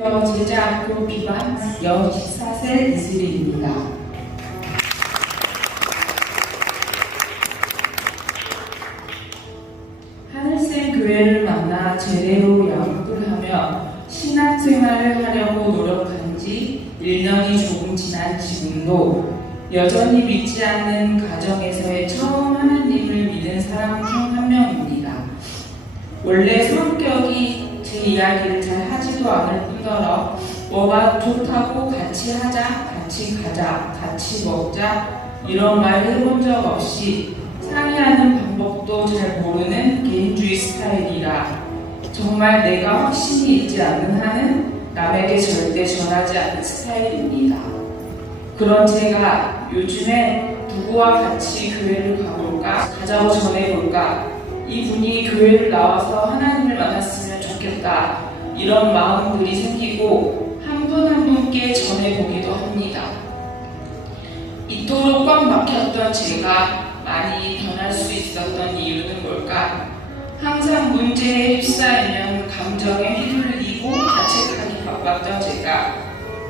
제자학교 비반 14세 이슬희입니다. 하늘샘 교회를 만나 제대로 양육을 하며 신학생활을 하려고 노력한 지 1년이 조금 지난 지금도 여전히 믿지 않는 가정에서의 처음 하나님을 믿은 사람 중 한 명입니다. 원래 성격이 제 이야기를 잘 하지도 않을 뿐더러 뭐가 좋다고 같이 하자, 같이 가자, 같이 먹자 이런 말 해본 적 없이 상의하는 방법도 잘 모르는 개인주의 스타일이라 정말 내가 확신이 있지 않는 한은 남에게 절대 전하지 않는 스타일입니다. 그런 제가 요즘에 누구와 같이 교회를 가자고 전해볼까, 이분이 교회를 나와서 하나님을 만났으면 좋겠다 이런 마음들이 생기고 한 분 한 분께 전해보기도 합니다. 이토록 꽉 막혔던 제가 많이 변할 수 있었던 이유는 뭘까? 항상 문제에 휩싸이면 감정에 휘둘리고 자책하기 바빴던 제가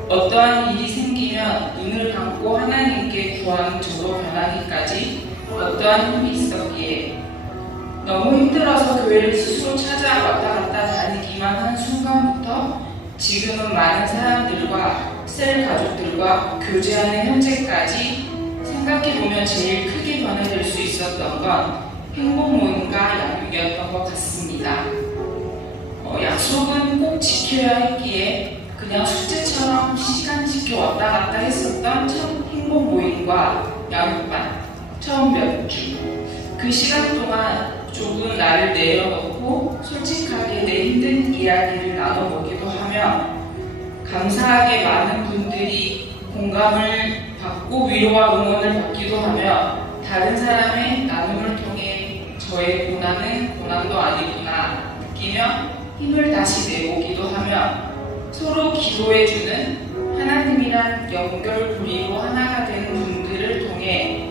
어떠한 일이 생기면 눈을 감고 하나님께 구하는 저로 변하기까지 어떠한 힘이 있었기에 너무 힘들어서 교회를 스스로 찾아 왔다 갔다 다니기만 한 순간부터 지금은 많은 사람들과 셀 가족들과 교제하는 현재까지 생각해보면 제일 크게 변화될 수 있었던 건 행복 모임과 양육이었던 것 같습니다. 약속은 꼭 지켜야 했기에 그냥 숙제처럼 시간 지켜 왔다 갔다 했었던 첫 행복 모임과 양육반 처음 몇 주. 그 시간 동안 조금 나를 내려놓고 솔직하게 내 힘든 이야기를 나눠보기도 하며 감사하게 많은 분들이 공감을 받고 위로와 응원을 받기도 하며 다른 사람의 나눔을 통해 저의 고난은 고난도 아니구나 느끼며 힘을 다시 내보기도 하며 서로 기도해주는 하나님이란 연결고리로 하나가 되는 분들을 통해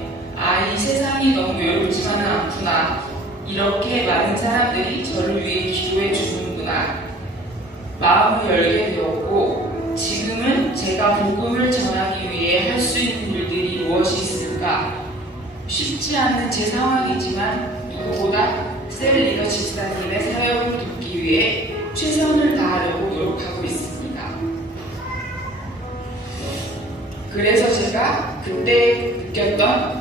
이 세상이 너무 외롭지만은 않구나, 이렇게 많은 사람들이 저를 위해 기도해 주는구나 마음을 열게 되었고, 지금은 제가 복음을 전하기 위해 할 수 있는 일들이 무엇이 있을까? 쉽지 않은 제 상황이지만 누구보다 셀 리더 집사님의 사역을 돕기 위해 최선을 다하려고 노력하고 있습니다. 그래서 제가 그때 느꼈던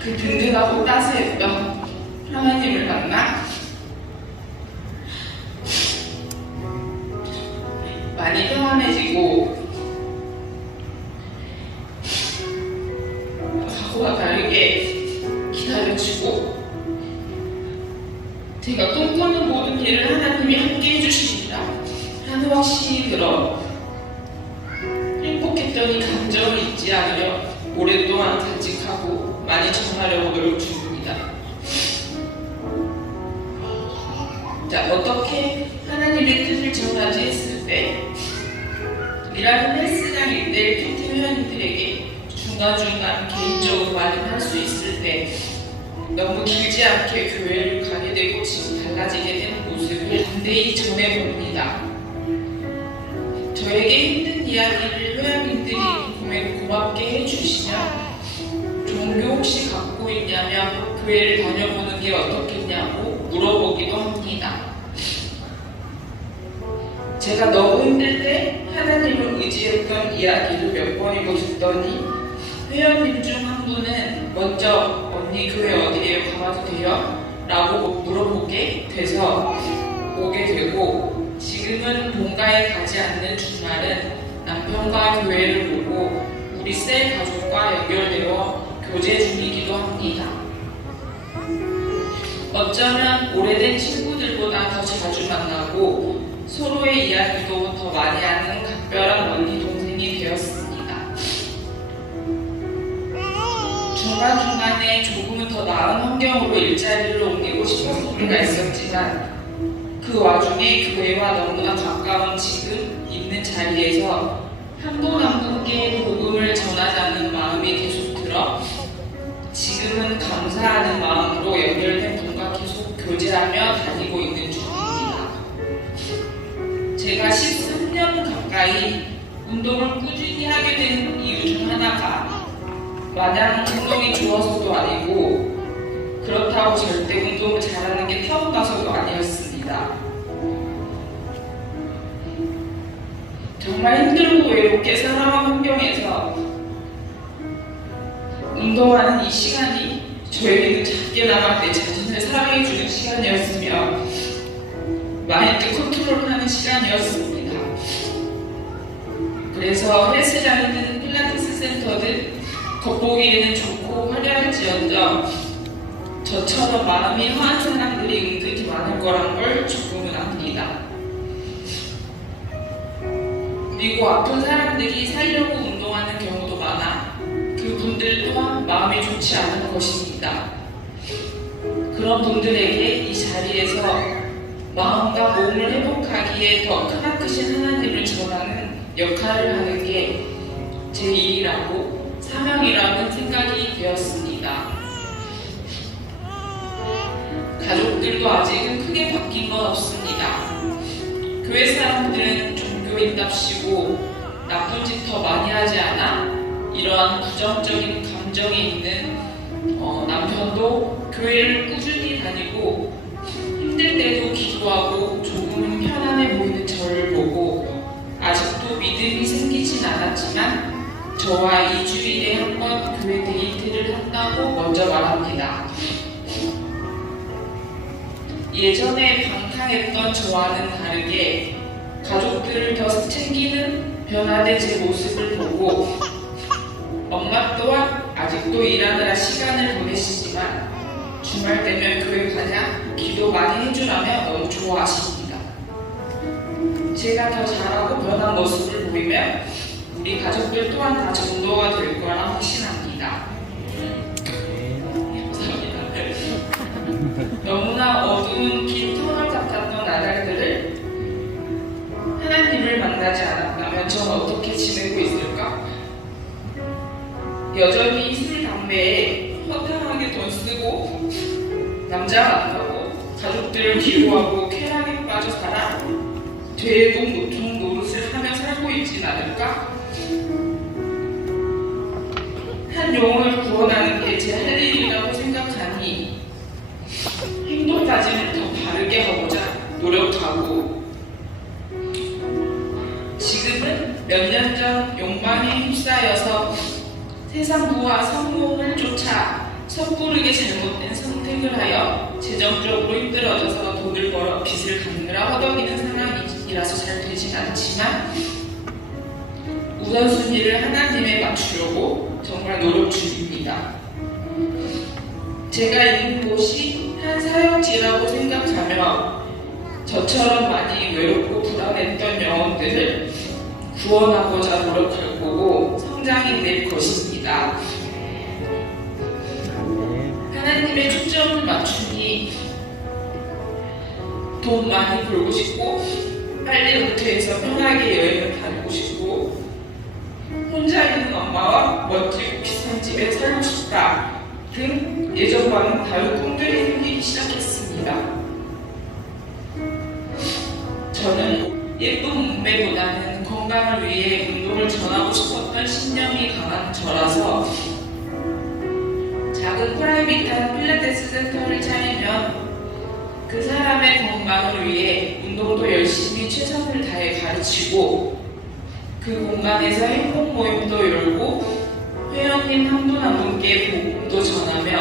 그 든든하고 따스했던 하나님을 만나 많이 평안해지고 각오가 다르게 기다려지고 제가 꿈꾸는 모든 일을 하나님이 함께 해주십니다 하는 확신이 들어 행복했던 이 감정을 잊지 않으려 오랫동안 간직하고 많이 전하려고 노력 중입니다. 자, 어떻게 하나님의 뜻을 전하지 했을 때 일하는 헬스장 일대일 PT 회원님들에게 중간중간 개인적으로 말을 할 수 있을 때 너무 길지 않게 교회를 가게 되고 지금 달라지게 된 모습을 담대히 전해봅니다. 저에게 힘든 이야기를 회원님들이 고맙게 해주시면 종교 혹시 갖고 있냐며 교회를 다녀보는 게 어떻겠냐고 물어보기도 합니다. 제가 너무 힘들 때 하나님을 의지했던 이야기를 몇 번이고 듣더니 회원님 중 한 분은 먼저 언니 교회 어디에요? 가봐도 돼요? 라고 물어보게 돼서 오게 되고, 지금은 본가에 가지 않는 주말은 남편과 교회를 보고 우리 셀 가족과 연결되어 교제 중이기도 합니다. 어쩌면 오래된 친구들보다 더 자주 만나고 서로의 이야기도 더 많이 하는 각별한 언니 동생이 되었습니다. 중간중간에 조금은 더 나은 환경으로 일자리를 옮기고 싶은 소리가 있었지만 그 와중에 교회와 너무나 가까운 지금 있는 자리에서 한 분 한 분께 복음을 전하자는 마음이 계속 들어 지금은 감사하는 마음으로 못하고 절대 운동을 잘하는 게 타고나서도 아니었습니다. 정말 힘들고 외롭게 살아온 환경에서 운동하는 이 시간이 저에게는 작게나마 내 자신을 사랑해주는 시간이었으며 마인드 컨트롤하는 시간이었습니다. 그래서 헬스장이든 필라테스 센터든 겉보기에는 좋고 화려할지언정 저처럼 마음이 허한 사람들이 은근히 많을 거란 걸 조금은 압니다. 그리고 아픈 사람들이 살려고 운동하는 경우도 많아 그분들 또한 마음이 좋지 않은 것입니다. 그런 분들에게 이 자리에서 마음과 몸을 회복하기에 더 크나크신 하나님을 전하는 역할을 하는 게 제 일이라고 사명이라는 생각이 되었습니다. 가족들도 아직은 크게 바뀐 건 없습니다. 교회 사람들은 종교인답시고 나쁜 짓 더 많이 하지 않아? 이러한 부정적인 감정이 있는 남편도 교회를 꾸준히 다니고 힘들 때도 기도하고 조금은 편안해 보이는 저를 보고 아직도 믿음이 생기진 않았지만 저와 2주일에 한 번 교회 데이트를 한다고 먼저 말합니다. 예전에 방탕했던 저와는 다르게 가족들을 더 챙기는 변화된 제 모습을 보고 엄마 또한 아직도 일하느라 시간을 보내시지만 주말 되면 교회 가냐 기도 많이 해주라며 너무 좋아하십니다. 제가 더 잘하고 변한 모습을 보이면 우리 가족들 또한 다 전도가 될 거라 확신합니다. 감사합니다. 너무나 어두운 긴 터널 같았던 나날들을 하나님을 만나지 않았다면 전 어떻게 지내고 있을까? 여전히 술, 담배에 허탈하게 돈 쓰고 남자 만나고 가족들을 기도하고 쾌락에 빠져 살아 죄의 노총 노릇을 하며 살고 있진 않을까? 한 영혼을 구원하는 게 제 할 일이라고 생각하니 행동까지는 더 바르게 하고자 노력하고 지금은 몇 년 전 욕망에 휩싸여서 세상 부와 성공을 쫓아 섣부르게 잘못된 선택을 하여 재정적으로 힘들어져서 돈을 벌어 빚을 갚느라 허덕이는 상황이라서 잘 되진 않지만 우선순위를 하나님에 맞추려고 정말 노력 중입니다. 제가 있는 곳이 한 사역지라고 생각하며 저처럼 많이 외롭고 불안했던 영혼들을 구원하고자 노력할 거고 성장이 될 것입니다. 하나님의 초점을 맞추니 돈 많이 벌고 싶고 빨리 은퇴해서 편하게 여행을 다니고 싶고 혼자 있는 엄마와 멋지고 비싼 집에 살고 싶다 등 예전과는 다른 꿈들이 생기기 시작했습니다. 저는 예쁜 몸매보다는 건강을 위해 운동을 전하고 싶었던 신념이 강한 저라서 작은 프라이빗한 필라테스 센터를 차리면 그 사람의 건강을 위해 운동도 열심히 최선을 다해 가르치고 그 공간에서 행복 모임도 열고 회원님 한 분 한 분께 복음도 전하며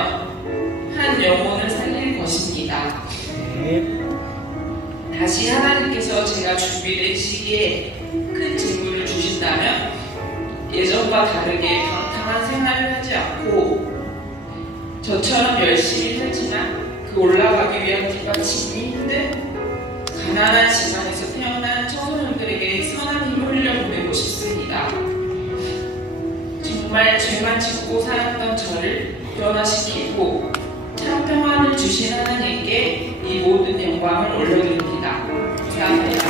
한 영혼을 살릴 것입니다. 다시 하나님께서 제가 준비된 시기에 큰 재물을 주신다면 예전과 다르게 방탕한 생활을 하지 않고 저처럼 열심히 살지만 그 올라가기 위한 뒷받침이 힘든 가난한 집안에서 태어난 청소년들에게 선한 힘을 흘려보내고 싶습니다. 정말 죄만 짓고 살았던 저를 변화시키고 참 평안을 주신 하나님께 이 모든 영광을 올려드립니다. 감사합니다.